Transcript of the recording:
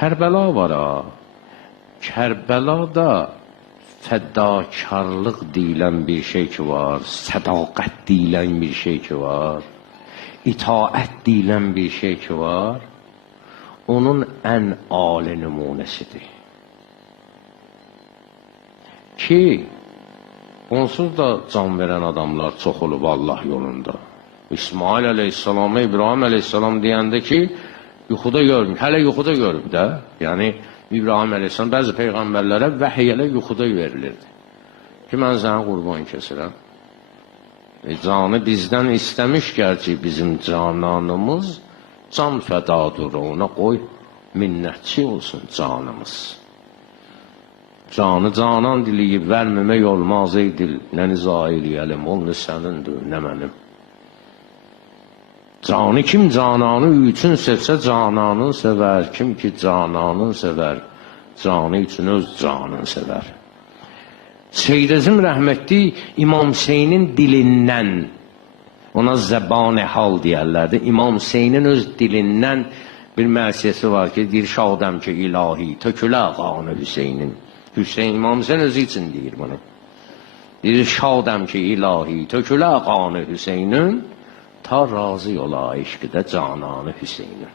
Kərbəla var ha. Kərbəlada fədakarlıq deyilən bir şey ki var, sədaqət deyilən bir şey ki var, itaət deyilən bir şey ki var, onun ən âli nümunəsidir. Ki, onsuz da can verən adamlar çox olub Allah yolunda. İsmail əleyhissalama, İbrahim əleyhissalam deyəndə ki, yuxuda görmüş, hələ yuxuda görüb də, yəni İbrahim əleyhissalam bəzi peyğəmbərlərə vəhiy elə yuxuda verilirdi. Ki, mən sənə qurban kesirəm. Canı bizdən istəmiş gerçi bizim cananımız, can fədadır, ona qoy, minnətçi olsun canımız. Canı canan diliyib verməmək olmaz ey dil, nə nizah eləyəlim, o nə sənindir, nə mənim. Canı kim cananı üçün sevsə cananını sevər, kim ki cananını sevər, canı üçün öz canını sevər. Seyyid Əzim rəhmətli İmam Hüseynin dilindən, ona zəban-ı hal deyərlərdi, İmam Hüseynin öz dilindən bir məsiyəsi var ki, deyir şadəm ki ilahi, tökülə qanı Hüseynin. Hüseyin İmam Hüseyin özü için deyir bunu. Deyir şadəm ki ilahi, tökülə qanı Hüseynin, ta razı yola eşqdə cananı Hüseynin.